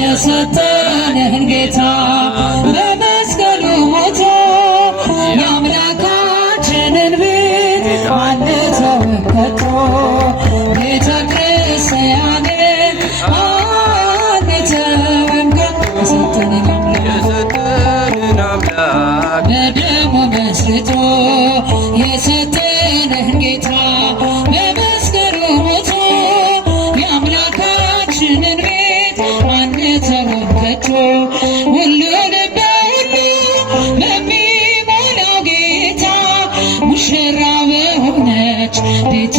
የሰጠንን ጌታ በመስቀሉ ሞቶ የአምላካችንን ቤት አንተውም ከቶ ቤተ ክርስቲያንን አንተውም ከቶ የሰጠንን አምላክ በደሙ መስርቶ የሰጠንን ጌታ በመስቀሉ ሞቶ የአምላካችንን ቤት አንተውም ከቶ ሁሉን በሁሉ በሚሞላው ጌታ ሙሽራ በሆነች ቤቱ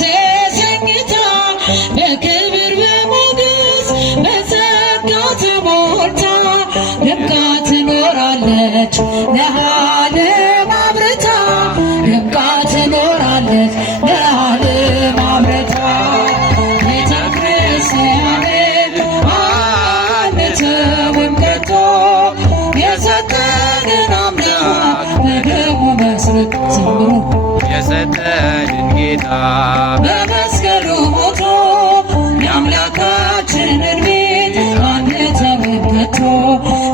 ተሰኝታ በክብር በሞገስ በጸጋ ተሞልታ ደምቃ ትኖራለች ለዓለም አብርታ ደምቃ ትኖራለች ለዓለም አብርታ ቤተ ክርስቲያንን አንተውም ከቶ የሰጠንን አምላክ በደሙ መስርቶ የሰጠንን ጌታ በመስቀሉ ሞቶ የአምላካችንን ቤት አንተውም ከቶ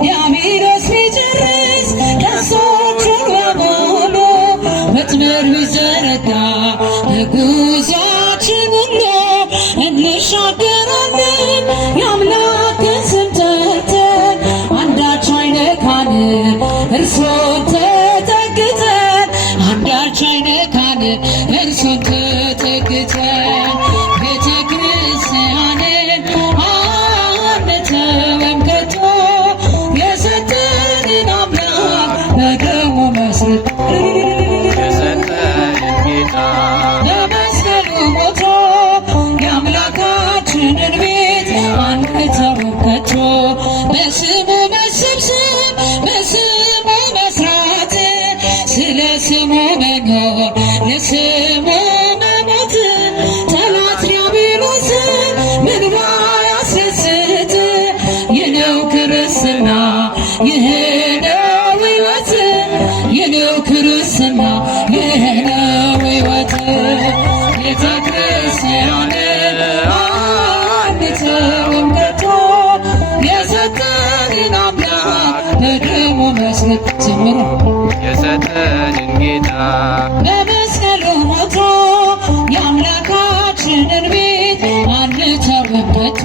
ዲያብሎስ ቢጨርስ ቀስቶቹን በሙሉ ወጥመድ ቢዘረጋ በጉዟችን ሁሉ እንሻገራለን የአምላክን ስም ጠርተን አንዳች አይነካንም እርሱን ተጠግተን አንዳች አይነካንም እርሱን ተጠግተን ቤተ ክርስቲያንን አንተውም ከቶ የሰጠንን አምላክ በደሙ መስርቶ የሰጠንን ጌታ በመስቀሉ ሞቶ የአምላካችንን ቤት አንተውም ከቶ በስሙ መሰብሰብ በስሙ መስራት ስለ ስሙ መኖር ለስሙ መሞት ጠላት ዲያብሎስን ምን ባያስደስት ይህ ነው ክርስትና ይህ ነው ሕይወት ይህ ነው ክርስትና ይህ ነው ሕይወት ቤተ ክርስቲያንን አንተውም ከቶ የሰጠንን አምላክ በደሙ መስርቶ ዘምሩ የሰጠንን ጌታ በመስቀሉ ሞቶ የአምላካችንን ቤት አንተውም ከቶ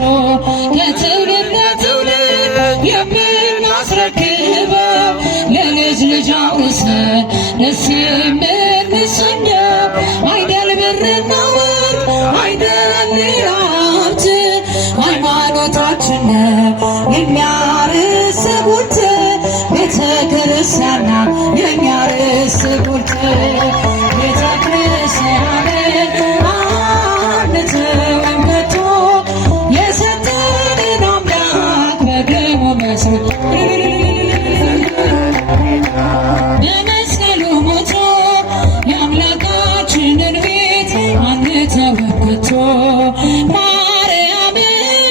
ከትውልድ ለትውልድ የምናስረክበው ለልጅ ልጅ አውርሰን ደስ የምንሰኘው አይደል ብርና ወርቅ አይደል ሌላ ሀብት ሃይማኖታችን ነው የእኛ ርዕሰ ጉልት ቤተ ክርስቲያን ናት የእኛ ርዕሰ ጉልት ቤተ ክርስቲያንን አንተውም ከቶ የሰጠንን አምላክ በደሙ መስርቶ